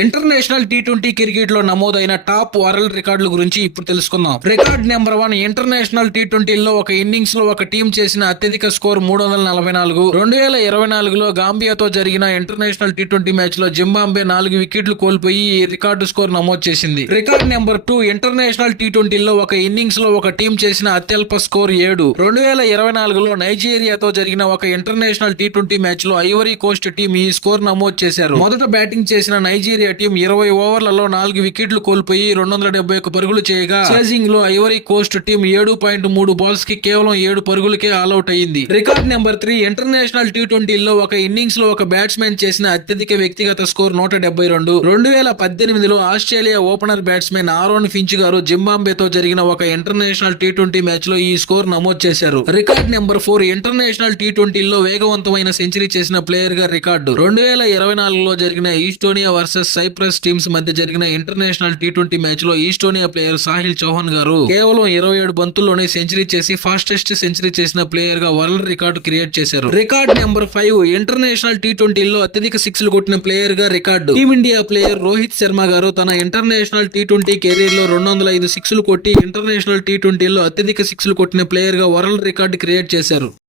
International T20 cricket లో నమోదైన top world రికార్డుల గురించి ఇప్పుడు తెలుసుకుందాం. రికార్డ్ నెంబర్ 1 ఇంటర్నేషనల్ టీ20లో ఒక ఇన్నింగ్స్ లో ఒక టీం చేసిన అత్యధిక స్కోర్ 344. 2024లో గాంబియాతో జరిగిన ఇంటర్నేషనల్ టీ20 మ్యాచ్ లో జింబాబ్వే 4 వికెట్లు కోల్పోయి ఈ రికార్డు స్కోర్ నమోదు చేసింది. రికార్డ్ నెంబర్ 2 ఇంటర్నేషనల్ టీ20లో ఒక ఇన్నింగ్స్ లో ఒక టీం చేసిన అత్యల్ప స్కోర్ 7. 2024లో నైజీరియాతో జరిగిన ఒక ఇంటర్నేషనల్ టీ20 మ్యాచ్ లో ఐవరీ కోస్ట్ టీం ఈ స్కోర్ నమోదు చేశారు. మొదట బ్యాటింగ్ చేసిన నైజీరియా టీం 20 ఓవర్లలో 4 వికెట్లు కోల్పోయి 271 పరుగులు చేయగా, చేజింగ్ లో ఐవరీ కోస్ట్ టీం 7.3 బాల్స్ కి కేవలం 7 పరుగులకే ఆల్అౌట్ అయింది. రికార్డ్ నెంబర్ 3 ఇంటర్నేషనల్ టీ20లో ఒక ఇన్నింగ్స్ లో ఒక బ్యాట్స్మెన్ చేసిన అత్యధిక వ్యక్తిగత score 172. 2018లో Australia opener batsmen Aaron Finch గారు జింబాబ్వేతో జరిగిన ఒక ఇంటర్నేషనల్ టీ20 మ్యాచ్ లో ఈ స్కోర్ నమోదు చేశారు. రికార్డ్ నెంబర్ 4 ఇంటర్నేషనల్ టీ20లో వేగవంతమైన సెంచరీ చేసిన ప్లేయర్ గా రికార్డు. 2024లో జరిగిన ఈస్టోనియా వర్సెస్ సైప్రస్ టీమ్స్ మధ్య జరిగిన ఇంటర్నేషనల్ టీ20 మ్యాచ్ లో ఈస్టోనియా ప్లేయర్ సాహిల్ చౌహాన్ గారు కేవలం 27 బంతుల్లోనే సెంచరీ చేసి ఫాస్టెస్ట్ సెంచరీ చేసిన ప్లేయర్ గా వరల్డ్ రికార్డు క్రియేట్ చేశారు. రికార్డ్ నెంబర్ 5 ఇంటర్నేషనల్ టీ20లో అత్యధిక సిక్స్లు కొట్టిన ప్లేయర్ గా record. Team India player Rohit Sharma గారు తన ఇంటర్నేషనల్ టీ20 కెరీర్ లో 205 సిక్స్లు కొట్టి ఇంటర్నేషనల్ టీ20లో అత్యధిక సిక్స్లు కొట్టిన ప్లేయర్ గా వరల్డ్ రికార్డు క్రియేట్ చేశారు.